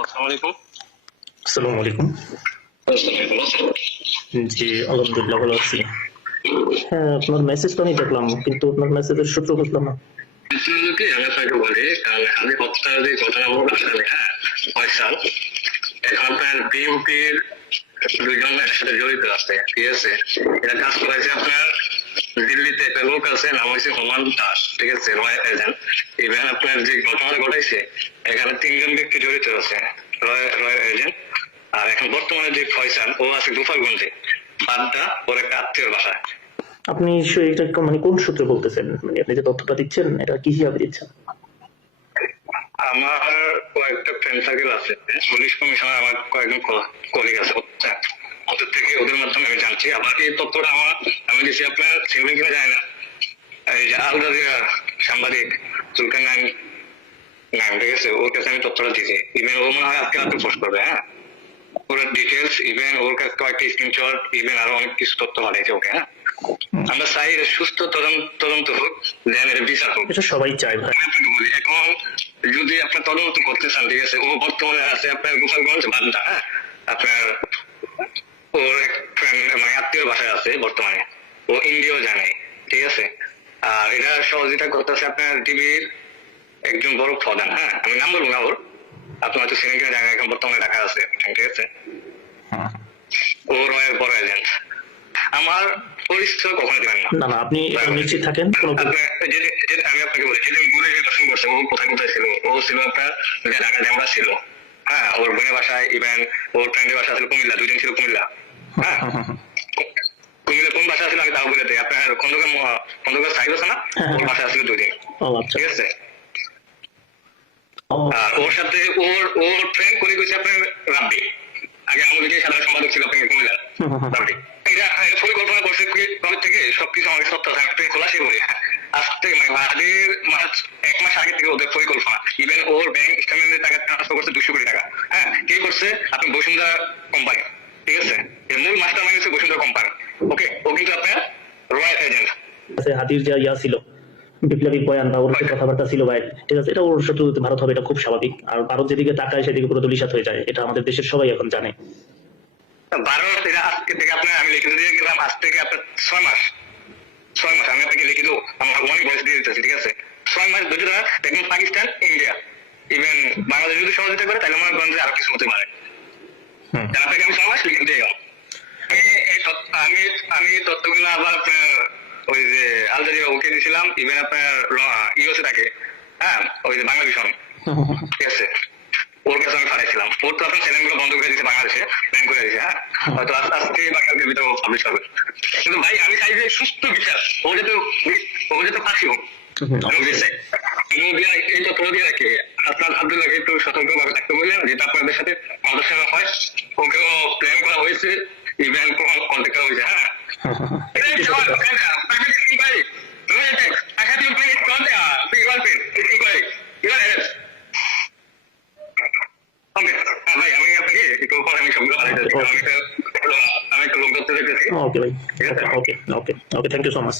আসসালামু আলাইকুম। আসসালামু আলাইকুম। জি, আলহামদুলিল্লাহ ভালো আছি। হ্যাঁ, আপনার মেসেজ তো আমি দেখলাম, কিন্তু আপনার মেসেজের সূত্র বুঝলাম না। কি আমি আপনাকে বলি, কারণ আমি কতটা যে ঘটনা বলবো আসলে, হ্যাঁ, ফয়সাল এখন আপনার বিএনপির দুইজন এর সাথে জড়িত আছে, ঠিক আছে। এটা কাজ করেছে আপনার দিল্লিতে একটা লোক আছে, নাম হয়েছে হুমায়ুন দাস, ঠিক আছে, রয়্যাল এজেন্ট। ইভেন আপনার যে ঘটনা ঘটাইছে এখানে তিনজন ব্যক্তি জড়িত আছে, রয়্যাল এজেন্ট। আর এখন বর্তমানে যে ফয়সাল, ও আছে গোপালগঞ্জে, বাড্ডা, ওর একটা আত্মীয়র বাসায়। আপনি এটা মানে কোন সূত্রে বলতেছেন? মানে আপনি যে তথ্যটা দিচ্ছেন এটা কি হিসাবে দিচ্ছেন? আমার কয়েকটা ফ্রেন্ড সার্কেল আছে, পুলিশ কমিশনার আমার কয়েকজন কলিগ আছে, ওদের থেকে, ওদের মাধ্যমে আমি জানছি। আবার এই তথ্যটা আমি দিচ্ছি আপনার সিঙ্গলিং কিনা যায় না, এই যে আল জাজিরা সাংবাদিক জুলকার নাইম, ঠিক আছে, ওর কাছে আমি তথ্যটা দিয়েছি। ইভেন ও মনে হয় আজকে রাতে পোস্ট করবে, হ্যাঁ, ওর ডিটেলস, ইভেন ওর কাছে কয়েকটা স্ক্রিনশট, ইভেন আরো অনেক কিছু তথ্য পাঠাইছে ওকে। হ্যাঁ, আমরা চাই সুস্থ তদন্ত হোক, দেন এর বিচার হোক, এটা সবাই চায় ভাই। এখন যদি আপনার তদন্ত করতে চান, ঠিক আছে, ও বর্তমানে আছে আপনার গোপালগঞ্জ বাড্ডা, হ্যাঁ, আপনার ওর এক ফ্রেন্ড মানে আত্মীয় বাসায় আছে বর্তমানে, ও ইন্ডিয়াও জানে, ঠিক আছে। আর এটা সহযোগিতা করতেছে আপনার টিভির একজন বড় প্রধান, হ্যাঁ, আমি নাম বলবো না ওর, আপনার হয়তো সিনেমা কিনা জায়গা, এখন বর্তমানে রাখা আছে, ঠিক আছে। ও রয়ের বড় এজেন্ট। আমার পরিচয় কখনো দিবেন না। না না, আপনি নিশ্চিত থাকেন। আমি আপনাকে বলি, যেদিন ঘুরে দর্শন করছে, ও কোথায় কোথায় ছিল, ও ছিল আপনার ঢাকা ডেমরা ছিল, হ্যাঁ, ওর বোনের বাসায়, ইভেন ওর ফ্রেন্ডের বাসা ছিল কুমিল্লা, দুইজন ছিল কুমিল্লা, হ্যাঁ, কুমিল্লা কোন বাসা ছিল আমি তাও বলে দিই, আপনার খন্দকার সাইড আছে না, ওর বাসা ছিল দুদিন, ঠিক আছে। ওর সাথে ওর ফ্রেন্ড করে গেছে আপনার রাব্বি, আগে আমাদের সাধারণ সম্পাদক ছিল আপনার কুমিল্লার রাব্বি। এটা পরিকল্পনা করছে কবে থেকে সবকিছু আমাকে সত্য থাকতে খোলাসি বলি, আজ থেকে মানে মার্চ 1 মাস আগে থেকে ওদের পরিকল্পনা। ইভেন ওর ব্যাংক স্টেটমেন্টে টাকা ট্রান্সফার করছে 200 কোটি টাকা, হ্যাঁ, কে করছে? আপনি বসুন্ধরা কোম্পানি, ঠিক আছে, এর মূল মাস্টার মাইন্ড হচ্ছে বসুন্ধরা কোম্পানি, ওকে। ও কিন্তু আপনার রয়্যাল এজেন্ট। হাতির যে ইয়া ছিল, বিপ্লবী বয়ান বা ওর যে কথাবার্তা ছিল ভাই, ঠিক আছে, এটা ওর শত্রু ভারত হবে, এটা খুব স্বাভাবিক। আর ভারত যেদিকে তাকায় সেদিকে পুরো দলিশাত হয়ে যায়, এটা আমাদের দেশের সবাই এখন জানে। ভারত এটা আজকে থেকে আপনার আমি লিখে দিয়ে গেলাম, আজ থেকে আপনার 6 মাস আমি আপনাকে লিখে দেবো, আমার অনেক বয়স দিয়ে দিতেছি, ঠিক আছে। 6 মাস ধরে দেখুন, পাকিস্তান, ইন্ডিয়া, ইভেন বাংলাদেশ যদি সহযোগিতা করে, তাহলে মনে করেন যে আরো কিছু হতে পারে। আপনাকে আমি 6 মাস লিখে দিয়ে গেলাম। আমি তথ্যগুলো আবার আপনার ওই যে আল জাজিরা ওকে দিয়েছিলাম, ইভেন আপনার ইউএসএ থাকে, হ্যাঁ, ওই যে বাংলা ভীষণ, ঠিক আছে, ওর কাছে আমি পাঠাইছিলাম। ওর তো আপনার চ্যানেলগুলো বন্ধ করে দিয়েছে, বাংলাদেশে ব্যান করে দিয়েছে, হ্যাঁ, হয়তো আস্তে আস্তে বাংলাদেশের ভিতরে পাবলিশ হবে। কিন্তু ভাই আমি চাই যে সুস্থ বিচার, ও যেতে ফাঁসি হোক, এই তথ্য দিয়ে রাখে আপনার আব্দুল্লাহকে একটু সতর্কভাবে থাকতে বললেন, যেটা আপনাদের সাথে আলোচনা হয়, ওকেও প্ল্যান করা হয়েছে, ইভেন কন্ট্যাক্ট করা হয়েছে, হ্যাঁ। আমি একটা লোক ধরতে দেখেছি। ওকে ভাই, ওকে ওকে ওকে ওকে, থ্যাংক ইউ সো মাচ।